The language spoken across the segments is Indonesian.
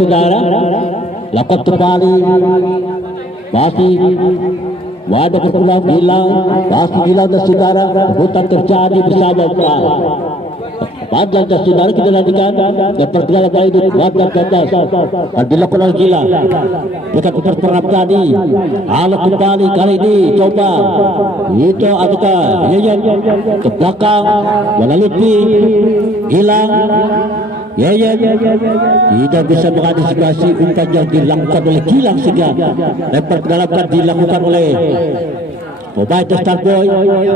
saudara. Lakukan kembali. Masih wadah berulang Gilang. Masih Gilang dan saudara. Rebutan terjadi bersama Pak. Padahal dan saudara kita nantikan dan pergerakan kali ini wadah gagas dan dilakukan oleh Gilang. Bukan terperap tadi. Alat kembali kali ini coba. Itu adakah Yeyen ke belakang melalui Gilang. Yeyen tidak bisa mengantisipasi umpan yang dilakukan oleh Gilang sehingga lempar ke dalam kan dilakukan oleh pemain Starboy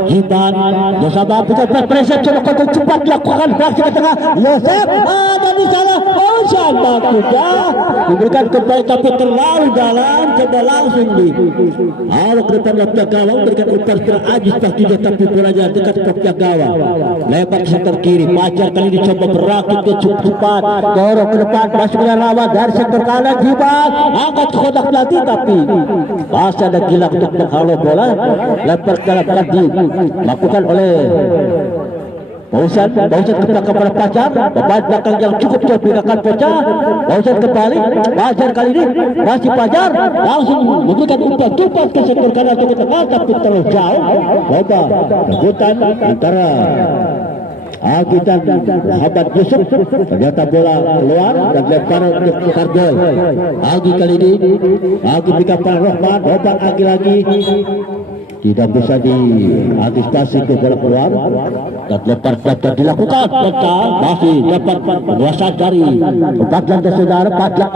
Jiban bersama bukan presiden coba kontrol cepat dilakukan reaksi ke tengah Yosef ada di sana Ocean maksudnya diberikan kembali tapi terlalu dalam coba langsung di awal ke depan pihak gawang berikan umpan ke Ajis pastinya tapi bolanya dekat ke pihak gawang lebar ke sektor kiri Pajar kali ini coba berakit ke cepat dorong ke depan masuk ke lawan dari sektor kanan Jiban angkat ke kotak pelatih tapi masih ada Gilang untuk menghalau bola lempar ke dalam kaki lakukan oleh Bausan ke belakang pada Pajar beban belakang yang cukup jauh berikan pecah Bausan kembali Pajar kali ini masih Pajar langsung memberikan umpan cepat ke sektor kanan atau ke tengah tapi terlalu jauh coba rebutan antara Agi dan Muhammad Yusuf ternyata bola keluar dan lempar untuk Starboy Agi kali ini Agi berikan pada Rohman Agi lagi tidak bisa diantisipasi ke bola keluar dan lempar dapat dilakukan tentang masih dapat penguasaan dari Padlan dan saudara Padlan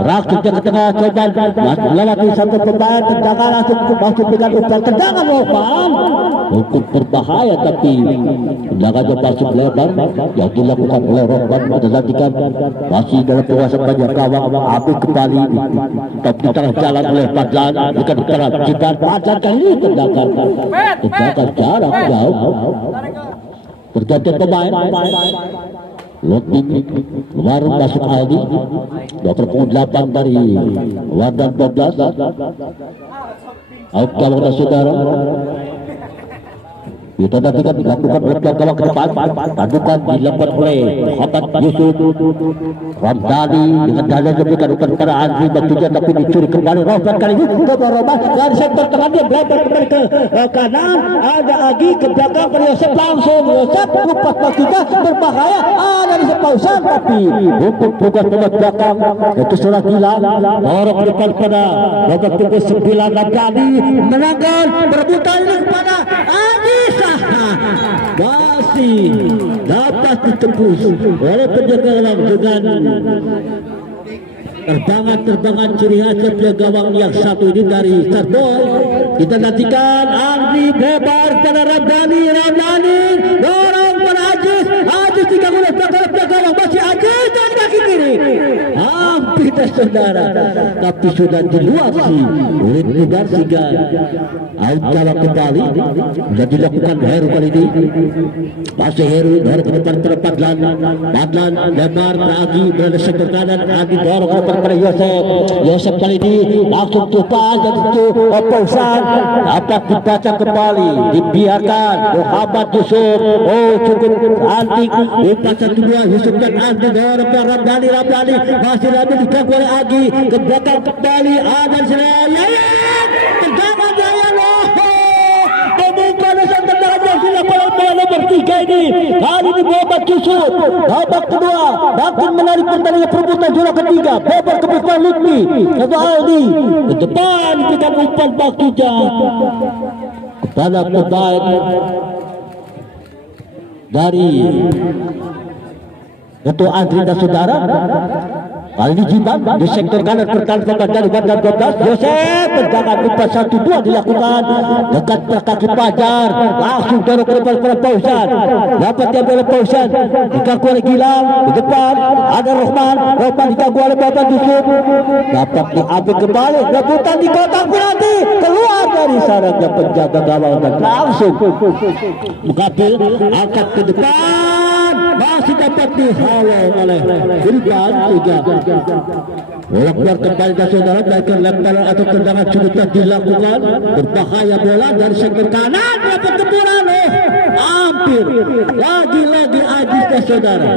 rakit ke tengah coba melewati satu pemain tendangan langsung masuk dengan umpan tendangan Rohman cukup berbahaya tapi tendangannya masuk lebar yang dilakukan oleh Rohman menantikan masih dalam penguasaan banyak gawang Abi kembali tapi di tengah jalan oleh Padlan bukan di tengah Jiban Padlan kali ini tendangan jarak jauh pergantian pemain Loting keluar masuk Aldi 28 dari Wardan 12 out gawang dan saudara kita nantikan dilakukan oleh pihak gawang ke depan tandukan dilakukan oleh Muhammad Yusuf Ramdhani dengan dalil diberikan umpan kepada Andri Batuja tapi dicuri kembali Rohman kali ini ke Rohman dari sektor tengah dia melebar kembali ke kanan ada Agi ke belakang pada Yosef langsung Yosef lepas Batuja berbahaya ada di Sepausan tapi untuk tugas pemain belakang itu sudah gila dorong ke depan pada nomor punggung 9 Ramdhani menangkan perebutan ini kepada Agi masih dapat ditembus oleh penjaga gawang dengan terbangan ciri khas penjaga gawang yang satu ini dari Starboy. Kita nantikan Andri lebar kepada Ramdhani dorong pada Ajis tidak boleh penjaga gawang masih Ajis dan kaki kiri hampir saudara tapi sudah di luar sih murid lebar sehingga out gawang kembali sudah dilakukan Heru kali ini masih Heru dorong ke depan pada Padlan lebar lagi berada sektor kanan Agi dorong ke depan pada Yosef kali ini langsung tupas dan itu Pausan dapat dibaca kembali dibiarkan Muhammad Yusuf cukup antik umpan 1-2 Yusuf dan Andi dorong ke Ramdhani masih Ramdhani diganggu oleh Agi ke belakang kembali Adan Seraya tendangan Jaya pembukaan tendangan yang dilakukan oleh nomor 3 ini kali ini Muhammad Yusuf babak kedua makin menarik pertandingan perebutan juara ketiga babak kebutuhan Lutfi atau Aldi ke depan diberikan umpan Batuja kepada pemain dari itu Andri dan saudara kali ini Jiban di sektor kanan pertahanan dari Wardan 12 Yosef tendangan umpan 1-2 dilakukan dekat kaki Pajar langsung dorong ke depan pada Pausan dapat diambil oleh Pausan diganggu oleh Gilang di depan ada Rohman diganggu oleh Bapak Yusuf dapat diambil kembali rebutan di kotak penalti keluar dari sarangnya penjaga gawang dan langsung mengambil angkat ke depan masih dapat dihalau oleh Irfan 3 bola keluar kembali dan saudara baikkan lemparan atau tendangan sudah dilakukan berbahaya bola dari sektor kanan dapat keburan hampir lagi Ajis dan saudara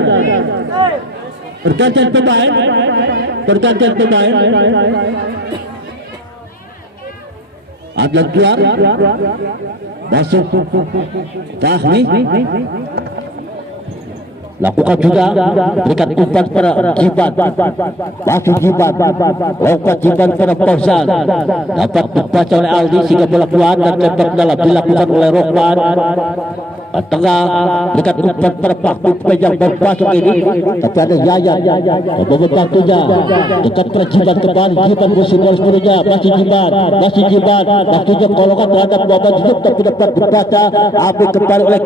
Pergantian pemain. Adlan keluar, masuk Fahmi, lakukan juga, berikan umpan pada Jiban, masih Jiban, lompat Jiban pada Fauzan, dapat dibaca oleh Aldi sehingga bola keluar dan tembak dalam, dilakukan oleh Rohman. Tengah berikan umpan pada Fahmi yang berpasok ini, tapi ada Yayan membantunya, dekat pada Jiban kembali, Jiban musim bola sepenuhnya, masih Jiban, waktunya golongan terhadap Muhammad Yusuf tapi dapat dibaca, ambil kembali oleh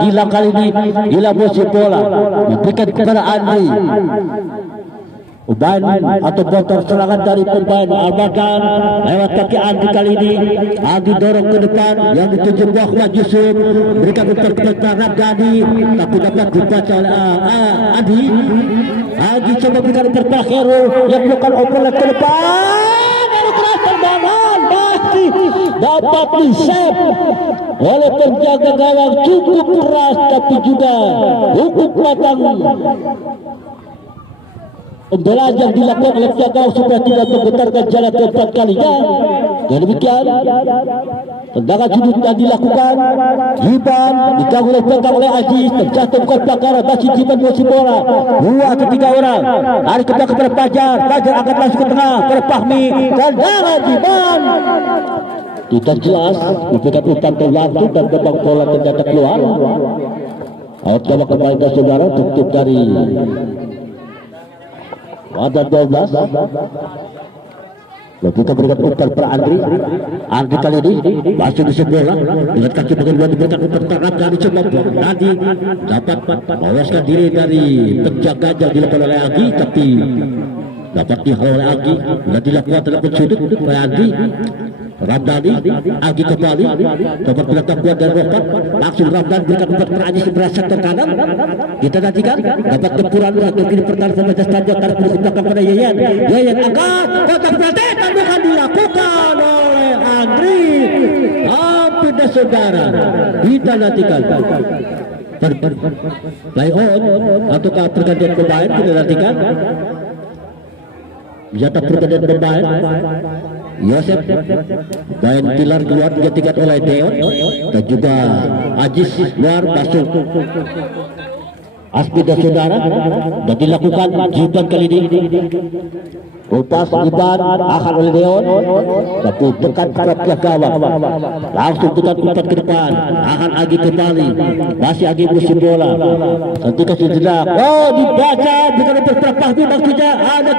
Gilang kali ini, Gilang musim bola diberikan kepada Andri. Ubain atau motor serangan dari pemain Al-Badan lewat kaki Andi kali ini. Andi dorong ke depan yang dituju Muhammad Yusuf, berikan umpan kepada Rabdani tapi dapat dibaca oleh Andi. Andi coba berikan umpan kepada Heru yang bukan umpan ke depan, lalu keras tendangan masih dapat disep oleh penjaga gawang, cukup keras tapi juga cukup matang. Pembelaan yang dilakukan oleh pihak gawang supaya tidak menggetarkan jalan keempat kalinya. Dan demikian tendangan sudut yang dilakukan, Jiban diganggu oleh belakang oleh Aziz, terjatuh bukan pelanggaran, masih Jiban musim bola, 2-3 orang lari ke belakang kepada Fajar akan masuk ke tengah kepada Fahmi, tendangan Jiban tidak jelas, diberikan umpan ke langsung dan babak bola ternyata keluar. Out gawang kembali dari saudara, tutup dari ada 12. Lalu kita berikan umpan per Andri kali ini masuk di bola dengan kaki bagian dua, diberikan umpan terhadap dari coba tadi dapat meloloskan diri dari penjaga yang dilakukan oleh Agi, tapi dapat dihalau oleh Agi dan dilakukan dalam sudut oleh Agi. Ramdhani, Agi kembali, dapat belakang kuat dan Rohman, langsung Ramdhani berikan umpan per Aji sebelah sektor kanan. Kita nantikan dapat tempuran untuk kini pertahanan pemain Standard tarik pendukung belakang pada Yayan angkat kotak berarti bukan dilakukan oleh Andri. Hampir dah saudara, kita nantikan play on ataukah pergantian pemain, kita nantikan jatah pergantian pemain. Yosef main pilar keluar digantikan oleh Deon dan juga Ajis luar masuk Aspi dan saudara, dan dilakukan Jiban kali ini. Lepas Jiban akan oleh Deon, tapi tekan kepada gawang, langsung tekan umpan ke depan, akan Agi kembali, masih Agi musim bola, nanti kasih jeda, dibaca, bukan berapa maksudnya ada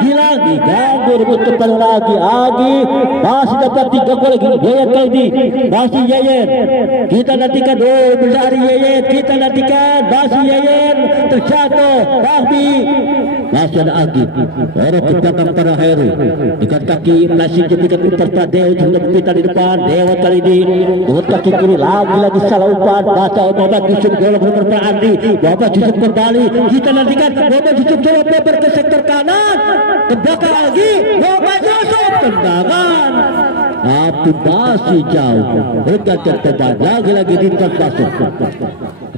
Gilang diganggu rebut kembali lagi, Agi masih dapat diganggu lagi, Yayan kali ini, masih Yayan, kita nantikan, bersari Yayan, kita nantikan, masih Yayan, terjatuh, Fahmi, masih ada Agi, orang ke belakang para Heru, dengan kaki masih jadikan umpan pada Dewa, sudah berpindah di depan, Dewa kali ini, dengan kaki kiri, lagi salah umpan, baca Muhammad Yusuf, bola berumpan pada Andi, Muhammad Yusuf kembali, kita nantikan, Muhammad Yusuf coba lebar ke sektor kanan, ke belakang lagi, Muhammad Yusuf, tendangan, tapi masih jauh, bergantian pemain, lagi Ridwan masuk,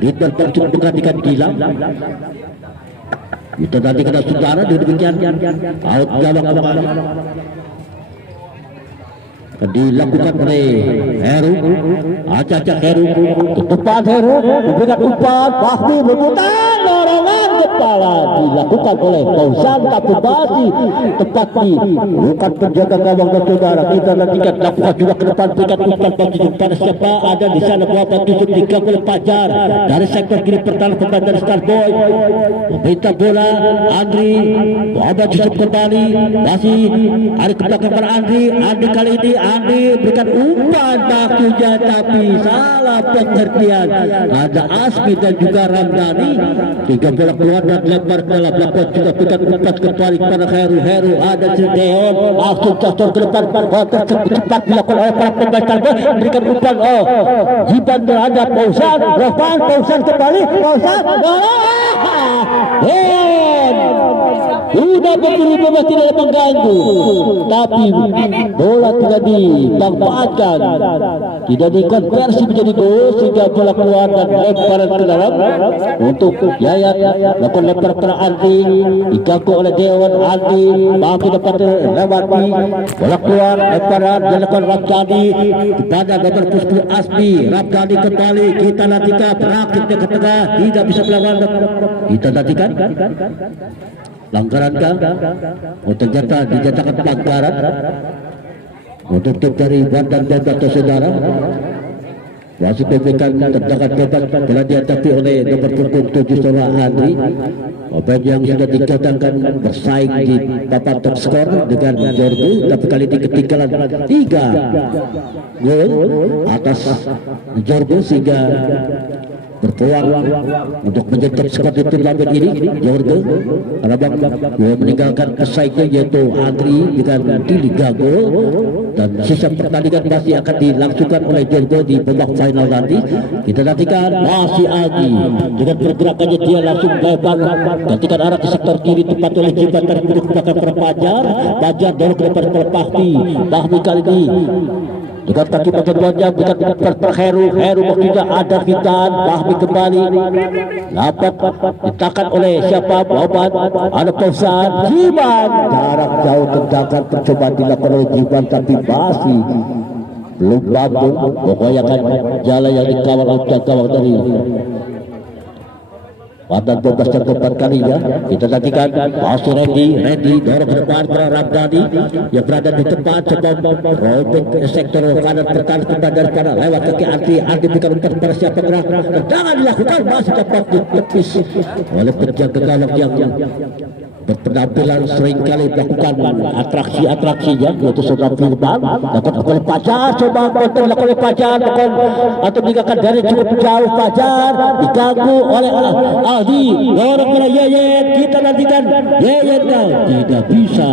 Ridwan masuk menggantikan Gilang. Kita nanti kena saudara demikian out gawang dilakukan oleh Heru, acak Heru, ketupat Heru, diberikan umpan, Fahmi rebutan, dorongan kepala dilakukan oleh Fauzan, tapi masih tepat di bukan penjaga gawang dan saudara. Kita nantikan lakukan juga ke depan, berikan umpan bagi pada siapa ada di sana, Muhammad Yusuf diganggu oleh Fajar dari sektor kiri pertahanan pemain dari Starboy, meminta bola Andri, Muhammad Yusuf kembali, masih ada ke belakang pada Andri kali ini Andi berikan umpan maksudnya tapi salah pengertian, ada Asmi dan juga Ramdhani, 3 bola keluar dan lempar ke dalam belakang, juga berikan umpan kembali kepada Heru, ada Deon langsung cocok ke depan, kotak cepat dilakukan oleh para pemain Starboy, berikan umpan Jiban terhadap Fauzan, Fauzan kembali, Fauzan Sudah betul bebas tidak ada pengganggu, tapi bola tidak dimanfaatkan, tidak dikonversi menjadi gol sehingga bola keluar dan lemparan ke dalam untuk Yayat lakukan lempar ke Andi, diganggu oleh Dewan Andi, mampu dapat lewati bola keluar lemparan dilakukan Ramdhani kepada nomor 10 Asmi. Ramdhani kembali, kita nantikan praktiknya ke tengah, tidak bisa melawan, kita nantikan pelanggaran kah? Untuk dijatuhkan pelanggaran untuk tim dari Bandar atau saudara. Wasit memberikan tendangan bebas telah dihadapi oleh nomor punggung 7 Sora Andri. Pemain yang sudah dikatakan bersaing di papan top skor dengan Jorge, tapi kali ini ketinggalan 3 gol atas Jorge sehingga berpeluang untuk menjadi top skor di turnamen ini. Jorge Rabang meninggalkan pesaingnya yaitu Andri dengan 3 gol, dan sisa pertandingan masih akan dilangsungkan oleh Jorge di babak final nanti. Kita nantikan masih Agi dengan pergerakannya, dia langsung lebar gantikan arah ke sektor kiri tepat oleh jembatan duduk belakang Pajar. Pajar dorong ke depan oleh Fahmi kali ini dengan kaki bagian bawahnya bukan per Heru waktunya ada Fitan. Fahmi kembali dapat ditakan oleh siapa? Muhammad, ada Fauzan, Jiban, jarak jauh tendangan percobaan dilakukan oleh Jiban tapi masih belum mampu mengoyakkan jalan yang dikawal oleh gawang dari Bandar 12 yang keempat kalinya. Kita nantikan masih Randy dorong ke depan para Ramdhani yang berada di tempat sebab robek ke sektor kanan pertahanan kembali daripada lewat kaki Andi berikan umpan pada siapa gerak, tendangan dilakukan masih dapat ditepis oleh penjaga gawang yang berpenampilan seringkali melakukan atraksinya yaitu saudara Firman. Dapat oleh Pajar, coba konten dilakukan oleh Pajar atau meninggalkan dari cukup jauh. Pajar diganggu oleh Aldi, dorong pada Yayat, kita nantikan Yayat tidak bisa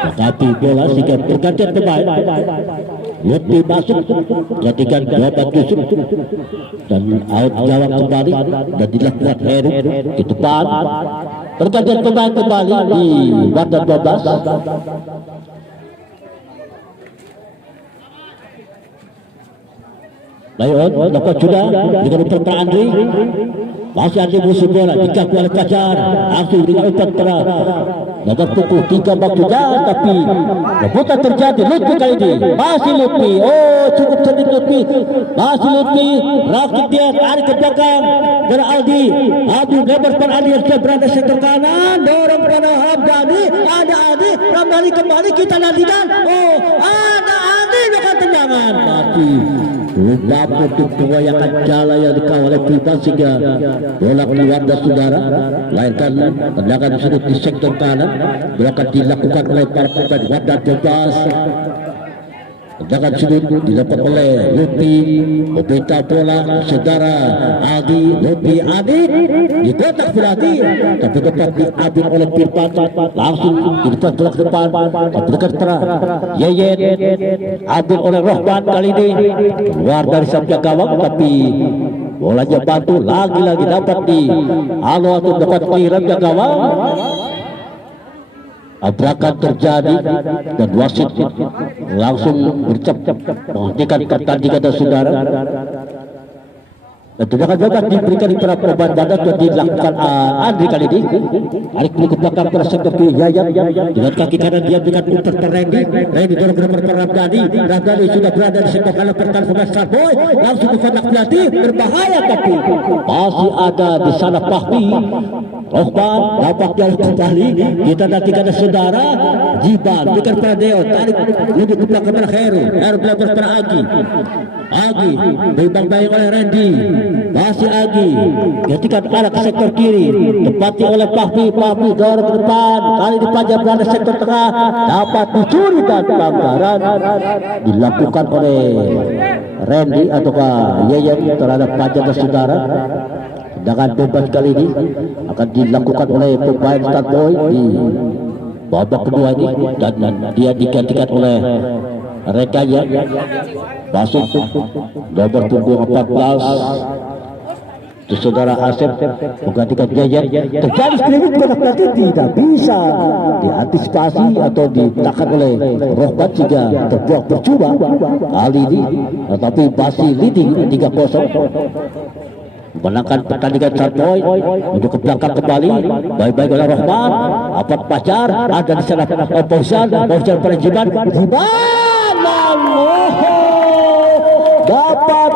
tetapi bola sehingga pergantian pemain. Lutfi masuk gantikan Muhammad Yusuf dan out gawang kembali dan dilakukan Heru ke depan. Pergantian pemain kembali di Bandar 12. Lion dapat sudah dengan umpan per Andri. Masih ada musuh bola diganggu oleh Pajar, langsung dengan umpan per nomor pukul 3 waktunya, tapi rebutan terjadi. Lutfi kali ini masih Lutfi, cukup cerdik Lutfi, masih Lutfi rakit dia tarik ke belakang dari Aldi lebar per Aldi yang sudah berada sektor kanan, dorong pada Ramdhani, ada Aldi, Ramdhani kembali, kita nantikan ada Aldi dengan tendangan tapi belum mampu untuk mengoyakkan jalan yang dikawal oleh Pipa sehingga bola keluar dari saudara. Lainkan tendangan sudut di sektor kanan, bola akan dilakukan oleh para pemain Bandar 12. Tendangan sudut dilakukan oleh Lutfi, meminta bola saudara Adi, Lutfi Adi di kotak penalti tapi dapat diambil oleh Firman, langsung di depan bola ke depan tapi dekat terang Yayat ambil oleh Rohman kali ini keluar dari samping gawang tapi bolanya bantu lagi-lagi dapat di atau dapat kirim ke gawang. Abrakan terjadi dan wasit langsung berucap menghentikan pertandingan dan saudara. Dan tendangan bebas diberikan kepada pemain Bandar dan dilakukan Andri kali ini. Tarik ke belakang pada sektor kiri Yayat dengan kaki kanan dia berikan umpan per Randy dorong ke depan Ramdhani. Ramdhani sudah berada di sektor kanan pertahanan pemain Starboy, langsung ke kotak penalti, berbahaya tapi masih ada di sana Fahmi. Rohman dapat jalan kembali, kita nantikan saudara. Jiban berikan pada Deo, tarik duduk ke belakang pada Heru belajar pada Agi berimbang baik oleh Randy, masih Agi ketika arah ke sektor kiri tepati oleh Fahmi dorong ke depan, kali di Pajar berada sektor tengah, dapat dicuri dan pelanggaran dilakukan oleh Randy ataukah Yayat terhadap Pajar dan saudara. Tendangan bebas kali ini akan dilakukan oleh pemain Starboy di babak kedua ini dan dia digantikan oleh Rekaya masuk nomor punggung 14 Itu saudara Asep menggantikan Yayan. Terjadi skrimmage pada nanti tidak bisa diantisipasi atau ditahan oleh Rohman sehingga terbuang percuma kali ini, tetapi masih leading 3-0. Menangkan pertandingan Sarboy untuk ke belakang kembali. Baik-baik oleh Rohman. Apat Pacar ada di sana. Pausan pada Jiban. Dapat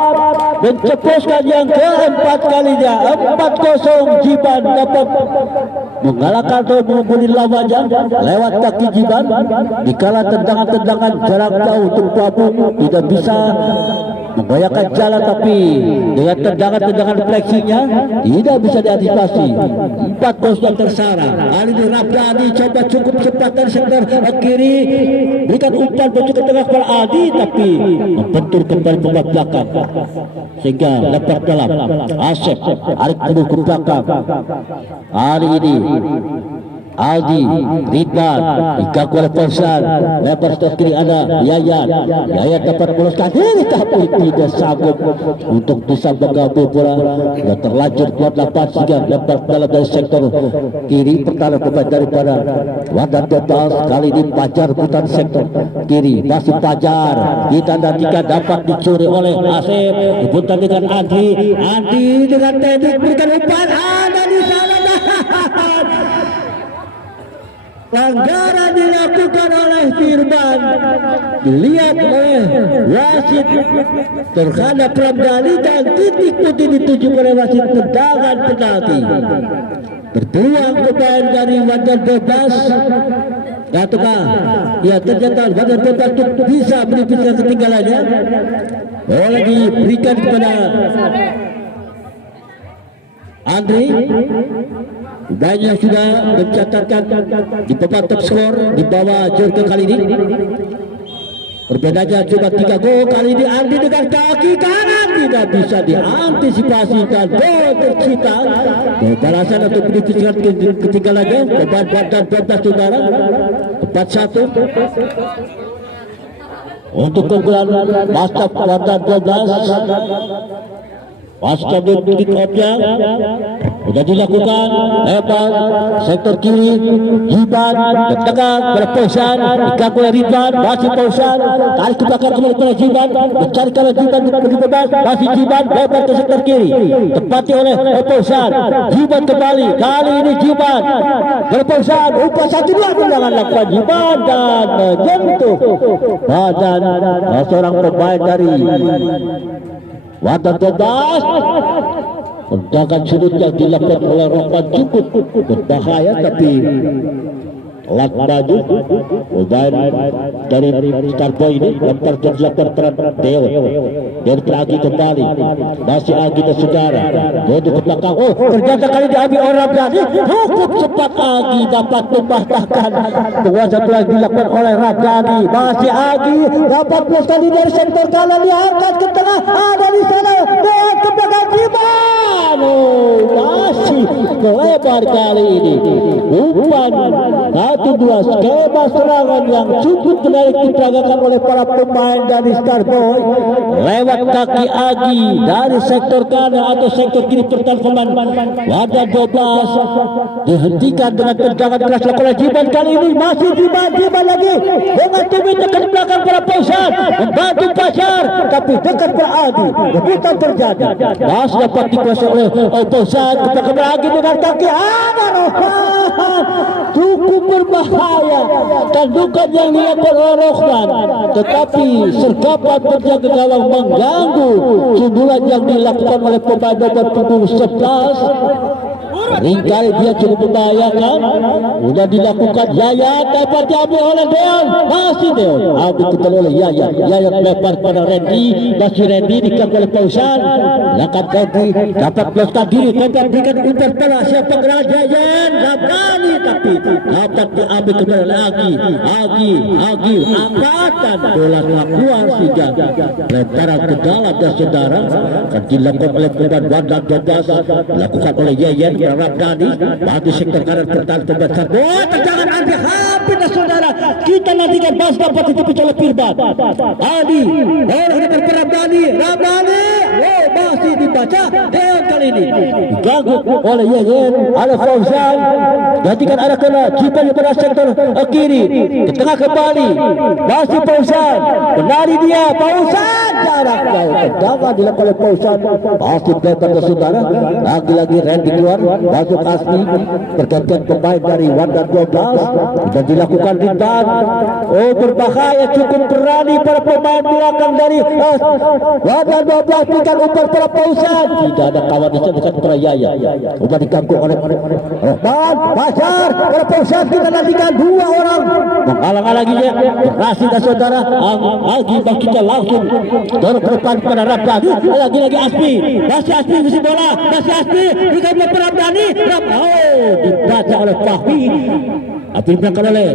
menceposkan yang keempat kalinya. 4-0 Jiban dapat mengalahkan atau mengungguli lawannya lewat kaki Jiban. Dikala tendangan-tendangan jarak jauh untuk Babung tidak bisa menggoyahkan jalan, tapi dengan tendangan-tendangan fleksinya tidak bisa diantisipasi. 4 yang tersara. Kali ini Rabdani coba cukup cepat dari sektor kiri, berikan umpan baju ke tengah kepada Adi, tapi membentur kembali pemain belakang sehingga lepas dalam. Asep Arik mundur ke belakang. Hari ini Aldi, Ridwan, diganggu oleh Faisal. Lepas sebelah kiri ada Yayan. Yayan dapat meloloskan diri tapi tidak sanggup untuk bisa mengambil bola. Sudah terlanjur keluar lapangan sehingga lepas dalam dari sektor kiri. Pertahanan pemain daripada Wadah Total. Kali ini Pajar putar sektor kiri. Masih Pajar. Kita nantikan dapat dicuri oleh Asep. Diputar dengan Andi. Andi dengan teknik berikan umpan. Ada di sana. Pelanggaran dilakukan oleh Firman, dilihat oleh wasit terhadap Ramdhani dan titik putih dituju oleh wasit tendangan penalti. Berpeluang pemain dari Wadah Bebas. Ataukah ya ternyata Wadah Bebas bisa menipis ketinggalannya. Bola diberikan kepada Andri. Banyak sudah mencatatkan di papan top skor di bawah Jurgen kali ini. Perbedaannya cuma 3 gol. Kali ini Andi dengan kaki kanan tidak bisa diantisipasikan. Gol tercipta. Balasan untuk menipis ketinggalannya. Beban Wadah 12 saudara. 4-1. Untuk keunggulan Mastaf Wadah 12. Pasca di kopnya sudah dilakukan lebar sektor kiri Jiban ke tengah berposan diganggu oleh Ridwan, masih Pausan tarik ke belakang kembali pada Jiban, mencari kalau Jiban bagi bebas, masih Jiban lebar ke sektor kiri tepati oleh Pausan. Jiban kembali, kali ini Jiban berposan upah 1-2 tendangan lakukan Jiban dan menyentuh badan seorang pemain dari Wadah 12. Tendangan sudut yang dilakukan oleh Rohman cukup berbahaya, tapi telat maju pemain dari Starboy ini. Lempar dan dilakukan peran Deon. Deon Agi kembali, masih Agi dan saudara bodoh ke belakang. Oh, ternyata kali diambil orang berani. Cukup cepat Agi dapat membahkan penguasa telah dilakukan oleh Rabdani. Masih Agi dapat plus kali dari sektor kanan, diangkat ke tengah, ada di sana Deon ke belakang Jiban. Masih melebar kali ini. Umpan 1-2 skema serangan yang cukup menarik diperagakan oleh para pemain dari Starboy lewat kaki Agi dari sektor kanan atau sektor kiri pertahanan Wadah 12. Dihentikan dengan tendangan keras oleh Jiban. Kali ini masih Jiban lagi dengan tumit dekat belakang para Pausan membantu Pacar, tapi dekat pada Agi rebutan terjadi. Masih dapat dikuasai oleh Pausan kepada Agi dengan kaki. Ada Rohman cukup berbahaya. Tandukan yang dilakukan oleh Rohman, tetapi sergapan penjaga gawang mengganggu sundulan yang dilakukan oleh pemain nomor punggung 11. Seringkali dia cukup membahayakan. Sudah dilakukan Yayan, dapat diambil oleh Deon, masih Deon ambil kembali oleh Yayan. Yayan lebar pada Randy, masih Randy dikanggu oleh Pausan. Lakukan Randy dapat meloloskan diri, dapat berikan interpelasi siapa gerak Yayan Rabdani, tapi dapat diambil kembali oleh Agi. Angkatan bola keluar sehingga lemparan ke dalam dan saudara akan dilakukan oleh pemain Wadah 12, dilakukan oleh Yayan Rabdani. Bagi sektor kanan pertahanan pembesar. Oh, tendangan Andi hampir dan saudara. Kita nantikan bas dapat ditepis oleh Firman. Adi, orang ini Rabdani. Oh, masih dibaca. dibaca Deon kali ini diganggu oleh Yeyen, ada Fauzan, gantikan arah kena Cipan pada sektor kiri ke tengah kembali, masih Fauzan, menari dia Fauzan, jarak jauh tendangan dilakukan oleh Fauzan, masih lebar ke saudara, lagi-lagi Randy keluar, masuk Asni, pergantian pemain dari Wanda 12 dan dilakukan rintangan. Oh, berbahaya, cukup berani para pemain belakang dari Wanda 12, berikan umpan para Fauzan, tidak ada kawan di sana dekat para Yaya, umpan diganggu oleh Rahman Fajar, para Fauzan, kita nantikan dua orang menghalang-halanginya, berhasil dan saudara, lagi kita langsung dorong ke depan pada Rabdani, lagi-lagi Aspi, masih Aspi misi bola, masih Aspi, berikan pada Rabdani, oh, dibaca oleh Fahmi, Api berangkat oleh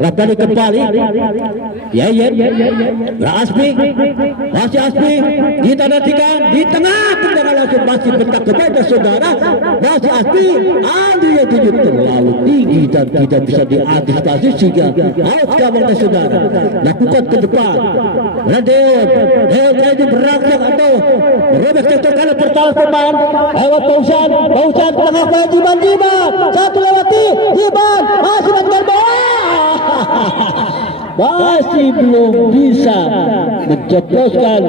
Rabdani kembali, Yeyen, Aspi, masih Aspi, kita nantikan di tengah, tendangan langsung masih bentak kepada saudara, masih Aspi, Andi yang tujuh terlalu tinggi dan tidak bisa diantisipasi sehingga out kabarnya saudara, lakukan ke depan, Deon kayaknya berangsang atau merobek sektor kanan pertahanan pemain, lewat Fauzan tengah ke Jiban, satu lewati Jiban, masih matikan bola, masih belum bisa menceploskan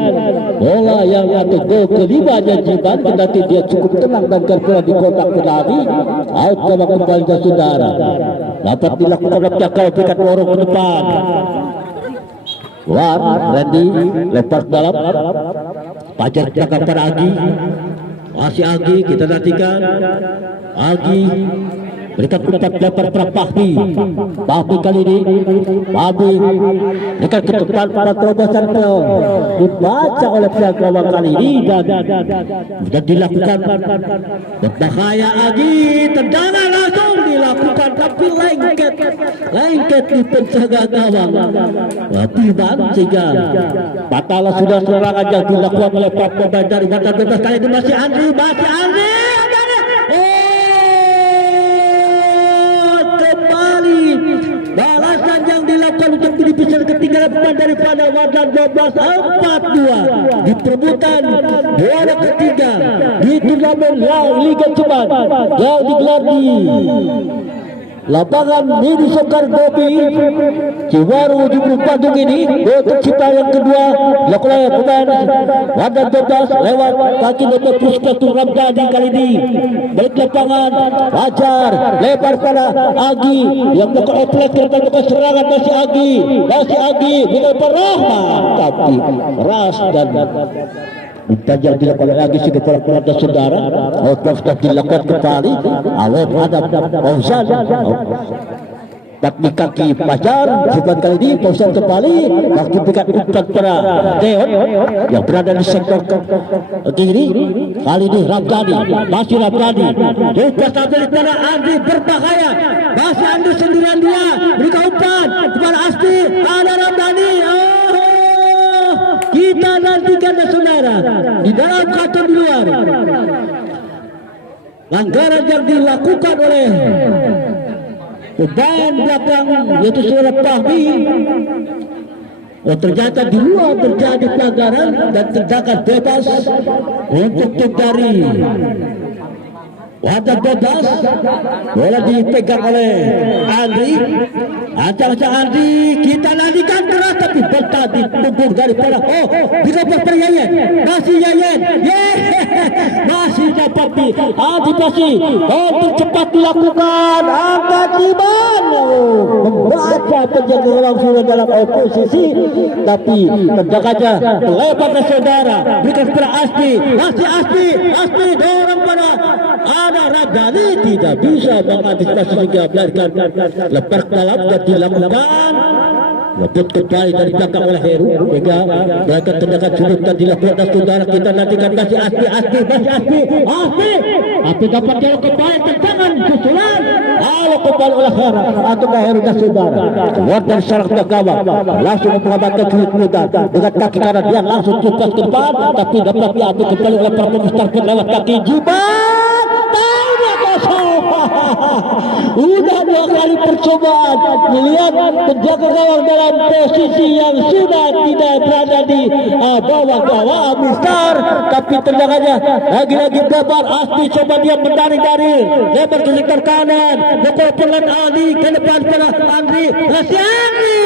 bola yang atau gol kelimanya Jiban, tetapi dia cukup tenang dan terkena di kotak penalti, out kabak kembali ke saudara, dapat dilakukan Cakal pikat lorong ke depan. Keluar Randy, lempar dalam, Pajar belakang pada Agi, masih Agi, kita nantikan Agi berikan umpan lempar pada Fahmi kali ini, Fahmi berikan ke depan pada terobosan dibaca oleh pihak gawang kali ini dan dilakukan berbahaya. Agi, tendangan langsung dilakukan tapi lengket di penjaga gawang Tiban, sehingga batal sudah serangan yang dilakukan oleh pemain dari Wanda 12 kali ini. Masih Andri, balasan yang dilakukan untuk menipis ketinggalan pemain dari Wanda 12, 4-2 di perebutan juara ketiga di turnamen Liga Cepat yang digelar di lapangan Mini Soccer Gobi Ciwaru di Bandung ini. Gol tercipta yang kedua dilakukan oleh pemain Wanda 12 lewat kaki lebar Puspetur Ramdhani kali ini. Balik lapangan Fajar, lebar pada Agi yang melakukan oplek ke serangan, masih Agi melempar Rahman tapi keras dan Tajam dilakukan lagi si kepala keluarga saudara. Outbox dilakukan kembali. Awal hadap Fauzan. Tapi kaki Fajar, Jiban kali ini Fauzan kembali. Kaki pikat umpan pada Deon yang berada di sektor kiri. Kali ini Rabdani, masih Rabdani. Lupa sampai pada Andri, berbahaya. Masih Andri sendirian dia. Berikan umpan kepada Asti. Ada Rabdani. Kita nantikan saudara di dalam kantor di luar. Pelanggaran yang dilakukan oleh pemain belakang yaitu saudara Fahmi. Ternyata di luar terjadi pelanggaran dan tendangan bebas untuk tim dari Wanda 12. Bola dipegang oleh Andri. Acak-acak Andri, kita nantikan keras tapi bertadi punggung daripada didapat pada Yeyen, masih Yeyen, masih dapat diantisipasi. Tercepat dilakukan angkat Jiban, membaca penjaga gawang sudah dalam oposisi, tapi tendangannya melebar ke saudara, berikan kepada Aspi, masih Aspi dorong pada ada Rabdani, tidak bisa mengantisipasi hingga melarikan lepas ke dalam dan dilakukan lebut kembali dari belakang oleh Heru sehingga mereka tendangan sudut dan dilakukan dan saudara. Kita nantikan masih Aspi dapat jalan kembali tendangan susulan lalu kembali oleh Heru atau Heru dan saudara keluar dari sarang gawang langsung mengamankan sudut muda dengan kaki kanan dia langsung tugas ke depan tapi dapat diambil kembali oleh para pemustar lewat kaki Jiban. Udah 2 kali percobaan melihat penjaga gawang dalam posisi yang sudah tidak berada di bawah gawang Mister, tapi tendangannya lagi-lagi lebar. Aspi coba dia mendaring dari lebar ke sektor kanan, pukul pelan Aldi ke depan pada Andri Lasiani.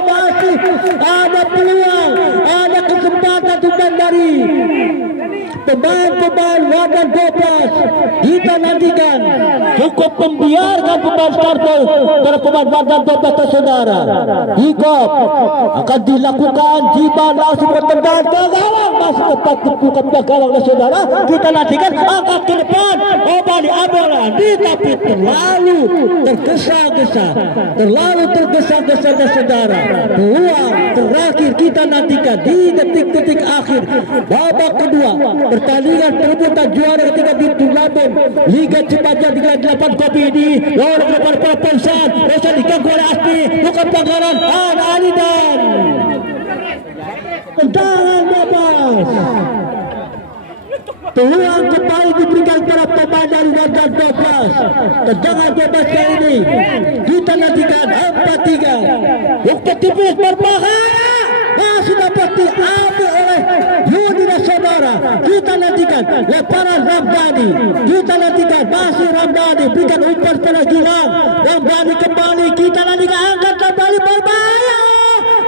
Masih ada peluang, ada kesempatan tumbang dari pemain-pemain Wadah 12. Kita nantikan cukup membiarkan pemain starter para pemain Wadah 12 saudara. Hikop akan dilakukan jika langsung bertendang ke gawang, masih tepat bukan ke gawang saudara. Kita nantikan angkat ke depan, coba diambil tapi terlalu tergesa-gesa, saudara. Peluang terakhir kita nantikan di detik-detik akhir babak kedua pertandingan perebutan juara ketiga di turnamen Liga Cipaja 38 Kopi ini. Lawan kepada Perpelsan bisa diganggu oleh Aspi, bukan pelanggaran Alidan. Tendangan bebas. Peluang kembali diberikan para pemain dari Wadah 12. Tendangan bebas kali ini kita nantikan 4-3. Bukti tipis berbahaya masih dapat diambil oleh Yudina saudara. Kita nantikan lemparan Ramdhani. Kita nantikan masih Ramdhani berikan umpan pada Gilang. Ramdhani kembali, kita nantikan angkat kembali berbahaya.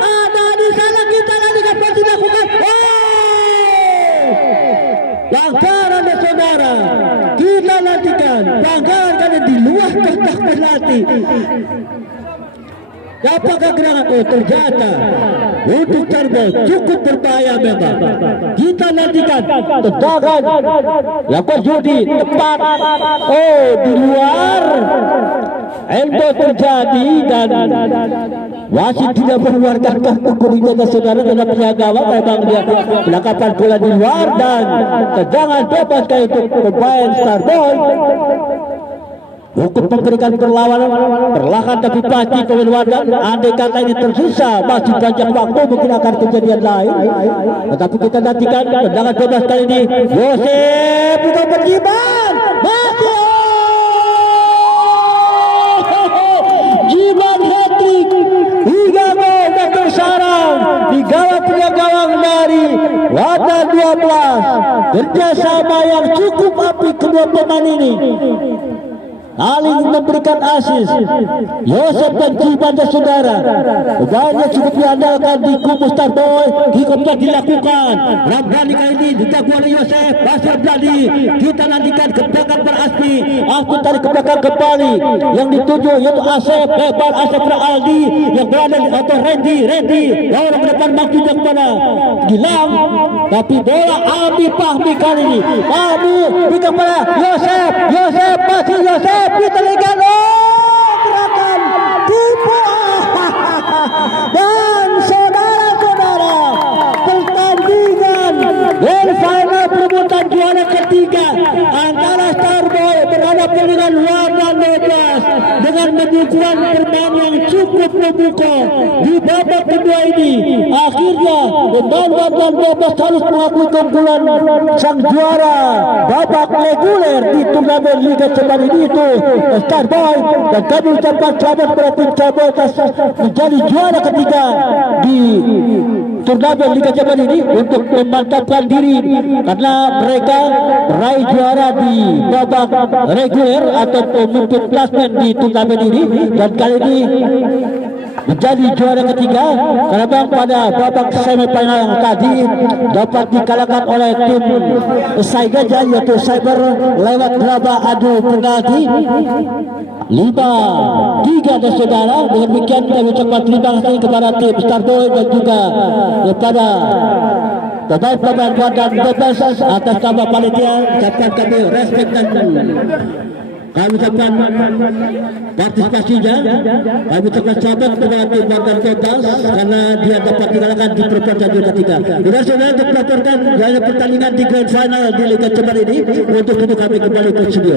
Ada di sana, kita nantikan pasti lakukan. Pelanggaran saudara. Kita nantikan pelanggaran karena di luar kotak penalti. Apakah gerangan ternyata untuk Turbo cukup berbahaya memang. Kita nantikan tendangan lakukan Judi tepat di luar. Elbow terjadi dan wasit tidak mengeluarkan kartu kuning bagi saudara dalam penjagawan. Memang dia penangkapan bola di luar dan tendangan bebas kali untuk pemain Starboy. Hukum memberikan perlawanan perlahan tapi pasti pemain Wadah. Andai kata ini tersisa masih banyak waktu, mungkin akan kejadian lain. Tetapi kita nantikan tendangan bebas kali ini. Yosef bukan berjiban, masih jiban hat-trick, 3 gol dan tersarang di gawang gawang dari Wadah 12. Kerjasama yang cukup apik kedua pemain ini. Ali memberikan asis Yosef dan Jiban dan saudara. Banyak cukup diandalkan di kubu Starboy. Hikopnya dilakukan. Ramdhani kali ini dijaga oleh Yosef. Basir Bladi. Kita nantikan ke belakang beraspi. Aku tarik ke belakang kembali. Yang dituju yaitu Asep. Lebar Asep ke Aldi. Yang berada atau Randy. Lawan ke depan maksudnya kepada Gilang. Tapi bola Abi Fahmi kali ini. Abi berikan kepada Yosef. Masih Yosef. Kita lihat gerakan tipu dan saudara-saudara, pertandingan grand final perebutan juara ketiga antara Starboy berhadapan dengan Wadah 12 dengan menunjukkan permainan yang cukup memukau di babak kedua ini. Akhirnya pemain Wadah 12 harus mengakui keunggulan sang juara babak reguler di turnamen Liga Ceban ini, itu Starboy, dan kami ucapkan selamat kepada tim Starboy menjadi juara ketiga di turnamen Liga Ceban ini untuk memantapkan diri karena mereka meraih juara di babak reguler atau pemimpin klasmen di turnamen ini, dan kali ini menjadi juara ketiga karena pada babak semifinal yang tadi dapat dikalahkan oleh tim Saigaja yaitu Cyber lewat laba adu penalti 5-3 dan saudara. Dengan demikian kami ucapkan terima kasih kepada tim Starboy dan juga kepada pemain-pemain Wadah 12 atas nama panitia. Ucapkan kami respect dan kami ucapkan partisipasinya. Kami ucapkan selamat kepada tim Wadah 12 karena dia dapat dikalahkan di perebutan juara ketiga. Sudah saudara untuk melaporkan pertandingan di grand final di Liga Ceban ini. Untuk itu kami kembali ke studio.